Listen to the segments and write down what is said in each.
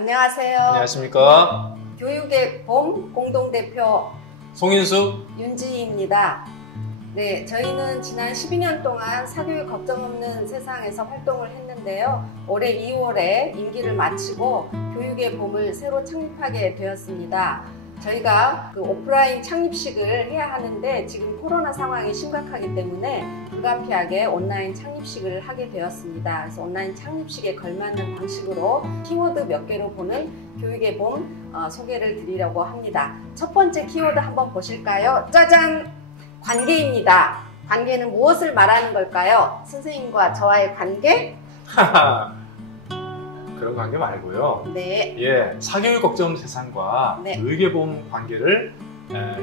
안녕하세요. 안녕하십니까. 교육의 봄 공동대표 송인숙, 윤지희입니다. 네, 저희는 지난 12년 동안 사교육 걱정 없는 세상에서 활동을 했는데요. 올해 2월에 임기를 마치고 교육의 봄을 새로 창립하게 되었습니다. 저희가 오프라인 창립식을 해야 하는데 지금 코로나 상황이 심각하기 때문에 불가피하게 온라인 창립식을 하게 되었습니다. 그래서 온라인 창립식에 걸맞는 방식으로 키워드 몇 개로 보는 교육의 봄 소개를 드리려고 합니다. 첫 번째 키워드 한번 보실까요? 짜잔! 관계입니다. 관계는 무엇을 말하는 걸까요? 선생님과 저와의 관계? 그런 관계 말고요. 네. 사교육 걱정 세상과 네. 교육의 봄 관계를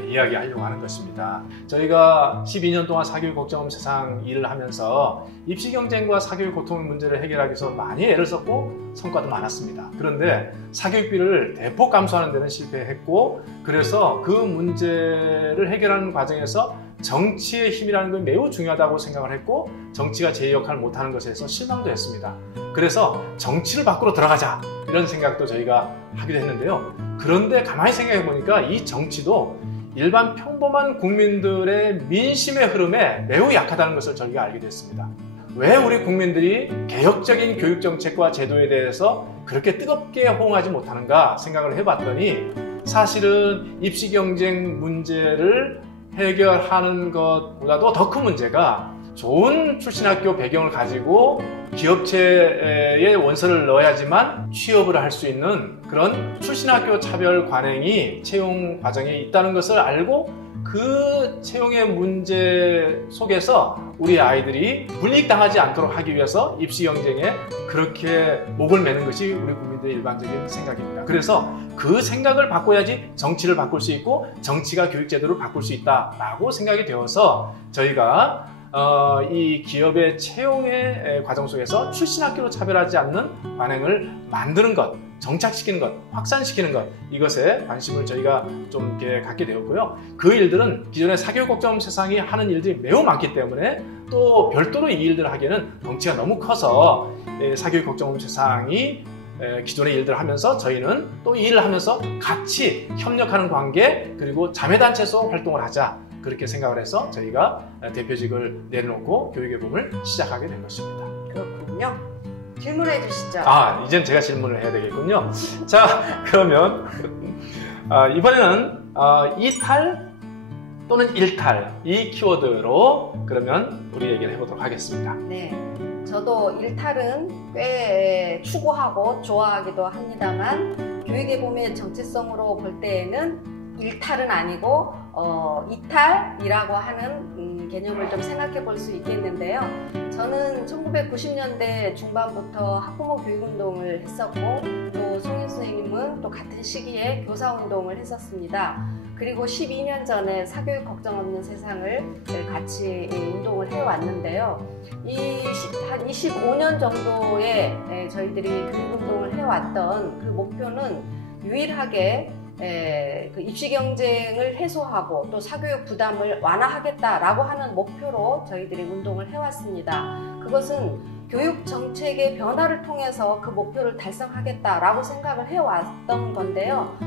이야기하려고 하는 것입니다. 저희가 12년 동안 사교육 걱정 세상 일을 하면서 입시 경쟁과 사교육 고통 문제를 해결하기 위해서 많이 애를 썼고 성과도 많았습니다. 그런데 사교육비를 대폭 감소하는 데는 실패했고, 그래서 그 문제를 해결하는 과정에서 정치의 힘이라는 건 매우 중요하다고 생각을 했고, 정치가 제 역할을 못하는 것에 대해서 실망도 했습니다. 그래서 정치를 밖으로 들어가자, 이런 생각도 저희가 하기도 했는데요. 그런데 가만히 생각해 보니까 이 정치도 일반 평범한 국민들의 민심의 흐름에 매우 약하다는 것을 저희가 알게 됐습니다. 왜 우리 국민들이 개혁적인 교육 정책과 제도에 대해서 그렇게 뜨겁게 호응하지 못하는가 생각을 해봤더니, 사실은 입시 경쟁 문제를 해결하는 것보다도 더 큰 문제가 좋은 출신학교 배경을 가지고 기업체에 원서를 넣어야지만 취업을 할 수 있는 그런 출신학교 차별 관행이 채용 과정에 있다는 것을 알고, 그 채용의 문제 속에서 우리 아이들이 불이익당하지 않도록 하기 위해서 입시 경쟁에 그렇게 목을 매는 것이 우리 국민들의 일반적인 생각입니다. 그래서 그 생각을 바꿔야지 정치를 바꿀 수 있고 정치가 교육제도를 바꿀 수 있다라고 생각이 되어서 저희가 이 기업의 채용의 과정 속에서 출신학교로 차별하지 않는 관행을 만드는 것, 정착시키는 것, 확산시키는 것, 이것에 관심을 저희가 좀 이렇게 갖게 되었고요. 그 일들은 기존의 사교육 걱정 세상이 하는 일들이 매우 많기 때문에 또 별도로 이 일들을 하기에는 덩치가 너무 커서 사교육 걱정 세상이 기존의 일들을 하면서 저희는 또 이 일을 하면서 같이 협력하는 관계, 그리고 자매단체에서 활동을 하자, 그렇게 생각을 해서 저희가 대표직을 내려놓고 교육의 봄을 시작하게 된 것입니다. 그렇군요. 질문해 주시죠. 이젠 제가 질문을 해야 되겠군요. 자, 그러면 이번에는 이탈 또는 일탈, 이 키워드로 그러면 우리 얘기를 해보도록 하겠습니다. 네, 저도 일탈은 꽤 추구하고 좋아하기도 합니다만, 교육의 봄의 정체성으로 볼 때에는 일탈은 아니고 이탈이라고 하는 개념을 좀 생각해 볼 수 있겠는데요. 저는 1990년대 중반부터 학부모 교육운동을 했었고, 또 송인 선생님은 또 같은 시기에 교사운동을 했었습니다. 그리고 12년 전에 사교육 걱정 없는 세상을 같이 운동을 해왔는데요. 한 25년 정도에 저희들이 교육운동을 해왔던 그 목표는 유일하게 그 입시 경쟁을 해소하고 또 사교육 부담을 완화하겠다라고 하는 목표로 저희들이 운동을 해왔습니다. 그것은 교육 정책의 변화를 통해서 그 목표를 달성하겠다라고 생각을 해왔던 건데요.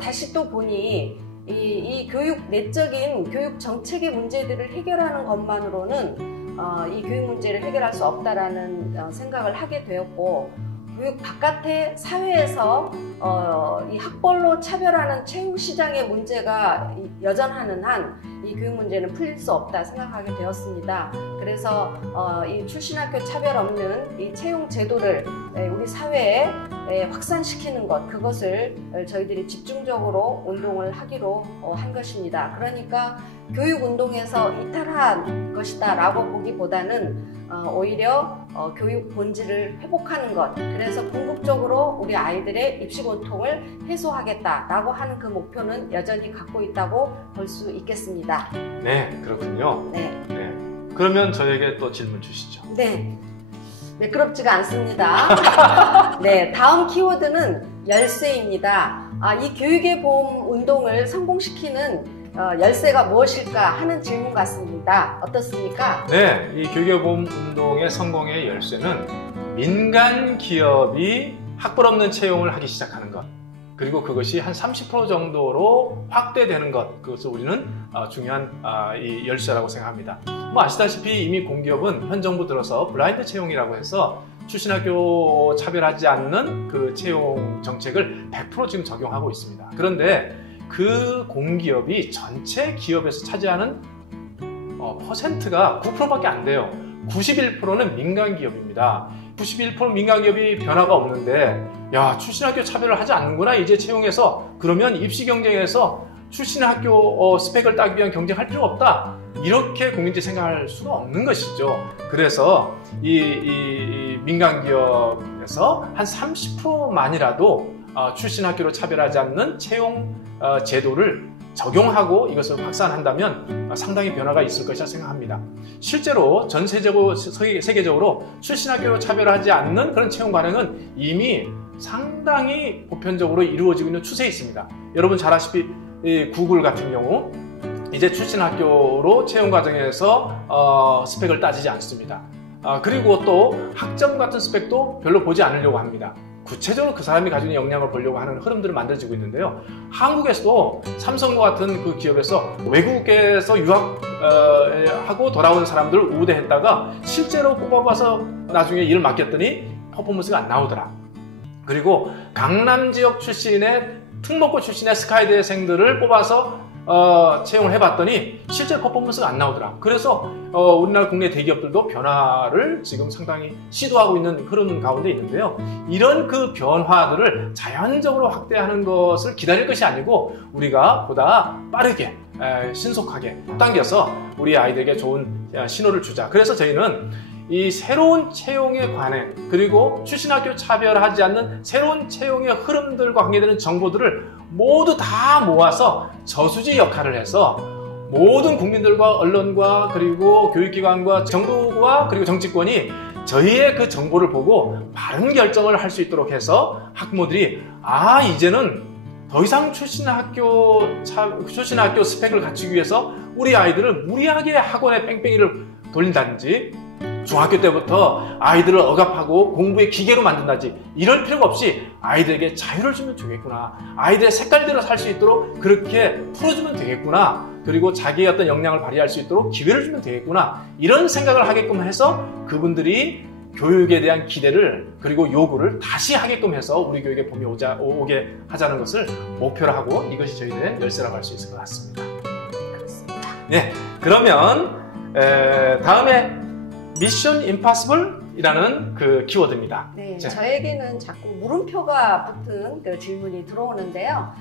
다시 또 보니 이 교육 내적인 교육 정책의 문제들을 해결하는 것만으로는 이 교육 문제를 해결할 수 없다라는 생각을 하게 되었고, 교육 바깥의 사회에서 이 학벌로 차별하는 채용 시장의 문제가 여전하는 한 이 교육 문제는 풀릴 수 없다 생각하게 되었습니다. 그래서 이 출신학교 차별 없는 이 채용 제도를 우리 사회에 확산시키는 것, 그것을 저희들이 집중적으로 운동을 하기로 한 것입니다. 그러니까 교육 운동에서 이탈한 것이다 라고 보기보다는 오히려 교육 본질을 회복하는 것, 그래서 궁극적으로 우리 아이들의 입시 고통을 해소하겠다라고 하는 그 목표는 여전히 갖고 있다고 볼 수 있겠습니다. 네, 그렇군요. 네. 그러면 저에게 또 질문 주시죠. 네, 매끄럽지가 않습니다. 네, 다음 키워드는 열쇠입니다. 이 교육의 봄 운동을 성공시키는 열쇠가 무엇일까 하는 질문 같습니다. 어떻습니까? 네, 이 교육의 봄 운동의 성공의 열쇠는 민간 기업이 학벌 없는 채용을 하기 시작하는 것, 그리고 그것이 한 30% 정도로 확대되는 것, 그것을 우리는 중요한 이 열쇠라고 생각합니다. 뭐 아시다시피 이미 공기업은 현 정부 들어서 블라인드 채용이라고 해서 출신학교 차별하지 않는 그 채용 정책을 100% 지금 적용하고 있습니다. 그런데 그 공기업이 전체 기업에서 차지하는 퍼센트가 9%밖에 안 돼요. 91%는 민간 기업입니다. 91% 민간 기업이 변화가 없는데, 야, 출신학교 차별을 하지 않는구나 이제 채용해서, 그러면 입시 경쟁에서 출신학교 스펙을 따기 위한 경쟁할 필요가 없다, 이렇게 국민들이 생각할 수가 없는 것이죠. 그래서 이 민간 기업에서 한 30%만이라도 출신학교로 차별하지 않는 채용 제도를 적용하고 이것을 확산한다면 상당히 변화가 있을 것이라 생각합니다. 실제로 전 세계적으로 출신학교로 차별하지 않는 그런 채용 관행은 이미 상당히 보편적으로 이루어지고 있는 추세에 있습니다. 여러분 잘 아시피 구글 같은 경우 이제 출신학교로 채용 과정에서 스펙을 따지지 않습니다. 그리고 또 학점 같은 스펙도 별로 보지 않으려고 합니다. 구체적으로 그 사람이 가지고 있는 역량을 보려고 하는 흐름들이 만들어지고 있는데요. 한국에서도 삼성과 같은 그 기업에서 외국에서 유학하고 돌아온 사람들을 우대했다가 실제로 뽑아봐서 나중에 일을 맡겼더니 퍼포먼스가 안 나오더라. 그리고 강남 지역 출신의 특목고 출신의 스카이대생들을 뽑아서 채용을 해봤더니 실제 퍼포먼스가 안 나오더라. 그래서 우리나라 국내 대기업들도 변화를 지금 상당히 시도하고 있는 흐름 가운데 있는데요. 이런 그 변화들을 자연적으로 확대하는 것을 기다릴 것이 아니고 우리가 보다 빠르게 신속하게 앞당겨서 우리 아이들에게 좋은 신호를 주자. 그래서 저희는 이 새로운 채용의 관행, 그리고 출신학교 차별하지 않는 새로운 채용의 흐름들과 관계되는 정보들을 모두 다 모아서 저수지 역할을 해서 모든 국민들과 언론과 그리고 교육기관과 정부와 그리고 정치권이 저희의 그 정보를 보고 바른 결정을 할 수 있도록 해서 학부모들이 이제는 더 이상 출신학교 스펙을 갖추기 위해서 우리 아이들을 무리하게 학원에 뺑뺑이를 돌린다든지 중학교 때부터 아이들을 억압하고 공부의 기계로 만든다든지 이럴 필요가 없이 아이들에게 자유를 주면 되겠구나, 아이들의 색깔대로 살 수 있도록 그렇게 풀어주면 되겠구나, 그리고 자기의 어떤 역량을 발휘할 수 있도록 기회를 주면 되겠구나, 이런 생각을 하게끔 해서 그분들이 교육에 대한 기대를 그리고 요구를 다시 하게끔 해서 우리 교육에 봄이 오게 하자는 것을 목표로 하고 이것이 저희들의 열쇠라고 할 수 있을 것 같습니다. 그렇습니다. 네, 그러면 다음에 미션 임파서블이라는 그 키워드입니다. 네, 저에게는 자꾸 물음표가 붙은 그 질문이 들어오는데요.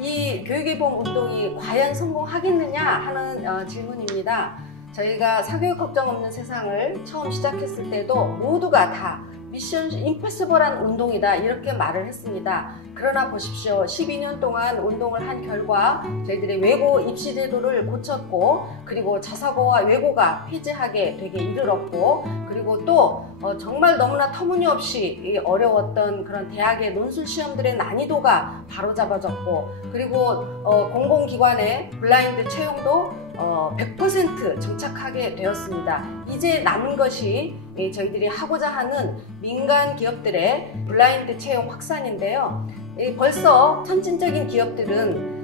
이 교육의봄 운동이 과연 성공하겠느냐 하는 질문입니다. 저희가 사교육 걱정 없는 세상을 처음 시작했을 때도 모두가 다 미션 임파서블한 운동이다 이렇게 말을 했습니다. 그러나 보십시오. 12년 동안 운동을 한 결과 저희들의 외고 입시 제도를 고쳤고, 그리고 자사고와 외고가 폐지하게 되게 이르렀고, 그리고 또 정말 너무나 터무니없이 어려웠던 그런 대학의 논술 시험들의 난이도가 바로잡아졌고, 그리고 공공기관의 블라인드 채용도 100% 정착하게 되었습니다. 이제 남은 것이 저희들이 하고자 하는 민간 기업들의 블라인드 채용 확산인데요. 벌써 선진적인 기업들은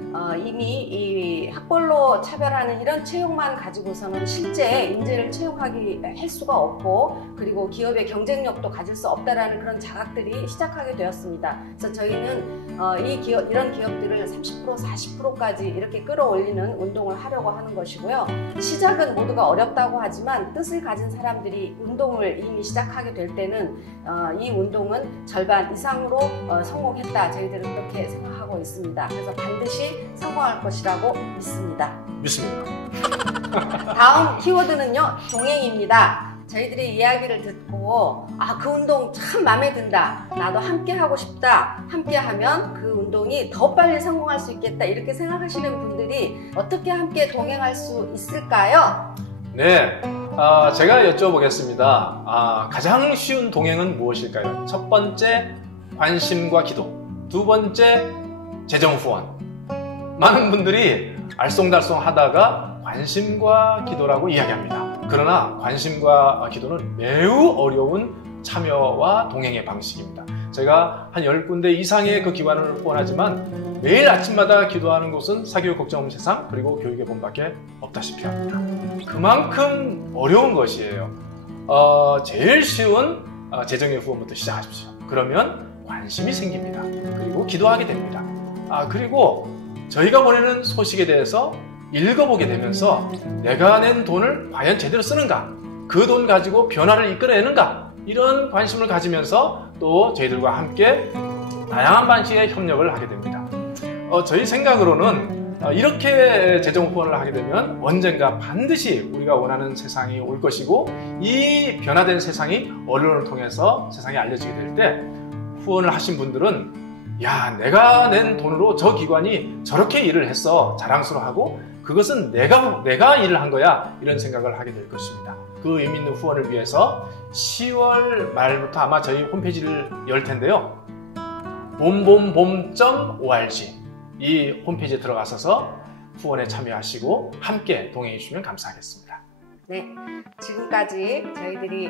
이미 이 학벌로 차별하는 이런 채용만 가지고서는 실제 인재를 채용하기 할 수가 없고, 그리고 기업의 경쟁력도 가질 수 없다라는 그런 자각들이 시작하게 되었습니다. 그래서 저희는 이런 기업들을 30%, 40%까지 이렇게 끌어올리는 운동을 하려고 하는 것이고요. 시작은 모두가 어렵다고 하지만 뜻을 가진 사람들이 운동을 이미 시작하게 될 때는 이 운동은 절반 이상으로 성공했다. 저희들은 그렇게 생각하고 있습니다. 그래서 반드시 성공할 것이라고 믿습니다. 다음 키워드는요, 동행입니다. 저희들의 이야기를 듣고 그 운동 참 마음에 든다, 나도 함께 하고 싶다, 함께 하면 그 운동이 더 빨리 성공할 수 있겠다, 이렇게 생각하시는 분들이 어떻게 함께 동행할 수 있을까요? 네, 제가 여쭤보겠습니다. 가장 쉬운 동행은 무엇일까요? 첫 번째, 관심과 기도. 두 번째, 재정 후원. 많은 분들이 알쏭달쏭 하다가 관심과 기도라고 이야기합니다. 그러나 관심과 기도는 매우 어려운 참여와 동행의 방식입니다. 제가 한 10군데 이상의 그 기관을 후원하지만 매일 아침마다 기도하는 곳은 사교육 걱정 없는 세상 그리고 교육의 본밖에 없다시피 합니다. 그만큼 어려운 것이에요. 제일 쉬운 재정의 후원부터 시작하십시오. 그러면 관심이 생깁니다. 그리고 기도하게 됩니다. 그리고 저희가 보내는 소식에 대해서 읽어보게 되면서 내가 낸 돈을 과연 제대로 쓰는가? 그 돈 가지고 변화를 이끌어내는가? 이런 관심을 가지면서 또 저희들과 함께 다양한 방식의 협력을 하게 됩니다. 저희 생각으로는 이렇게 재정 후원을 하게 되면 언젠가 반드시 우리가 원하는 세상이 올 것이고 이 변화된 세상이 언론을 통해서 세상에 알려지게 될 때 후원을 하신 분들은 야, 내가 낸 돈으로 저 기관이 저렇게 일을 했어 자랑스러워하고 그것은 내가 일을 한 거야 이런 생각을 하게 될 것입니다. 그 의미 있는 후원을 위해서 10월 말부터 아마 저희 홈페이지를 열 텐데요. 봄봄봄.org 이 홈페이지에 들어가셔서 후원에 참여하시고 함께 동행해 주시면 감사하겠습니다. 네, 지금까지 저희들이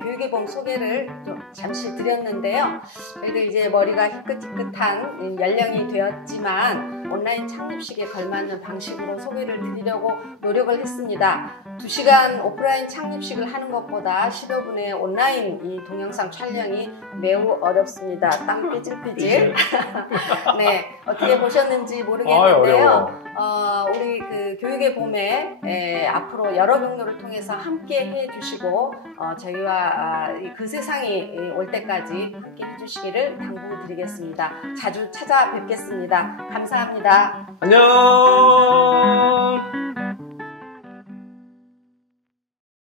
교육의 봄 소개를 좀 잠시 드렸는데요. 저희들 이제 머리가 희끗희끗한 연령이 되었지만 온라인 창립식에 걸맞는 방식으로 소개를 드리려고 노력을 했습니다. 2시간 오프라인 창립식을 하는 것보다 10여 분의 온라인 이 동영상 촬영이 매우 어렵습니다. 땀 삐질삐질. 네, 어떻게 보셨는지 모르겠는데요. 우리 그 교육의 봄에 앞으로 여러 경로를 통해서 함께 해주시고 저희와 그 세상이 올 때까지 함께 해주시기를 당부드리겠습니다. 자주 찾아뵙겠습니다. 감사합니다. 안녕.